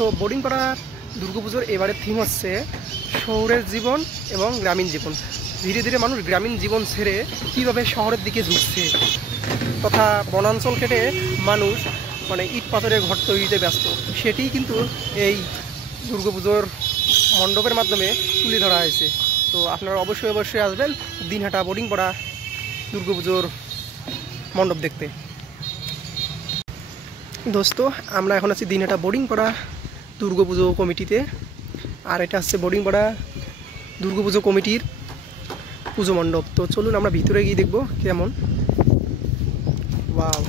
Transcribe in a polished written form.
তো বোর্ডিংপাড়া দুর্গাপুজোর এবারের থিম হচ্ছে শহরের জীবন এবং গ্রামীণ জীবন। ধীরে ধীরে মানুষ গ্রামীণ জীবন ছেড়ে কীভাবে শহরের দিকে ঝুঁকছে, তথা বনাঞ্চল কেটে মানুষ ইট পাথরের ঘর তৈরিতে ব্যস্ত, সেটি কিন্তু এই দুর্গাপুজোর মণ্ডপের মাধ্যমে তুলে ধরা হয়েছে। তো আপনারা অবশ্যই অবশ্যই আসবেন দিনহাটা বোর্ডিংপাড়া দুর্গাপুজোর মণ্ডপ দেখতে। দোস্ত, আমরা এখন আছি দিনহাটা বোর্ডিংপাড়া দুর্গাপুজো কমিটিতে, আর এটা হচ্ছে বোর্ডিংপাড়া দুর্গাপুজো কমিটির পুজো মণ্ডপ। তো চলুন আমরা ভিতরে গিয়ে দেখবো কেমন। ওয়াও।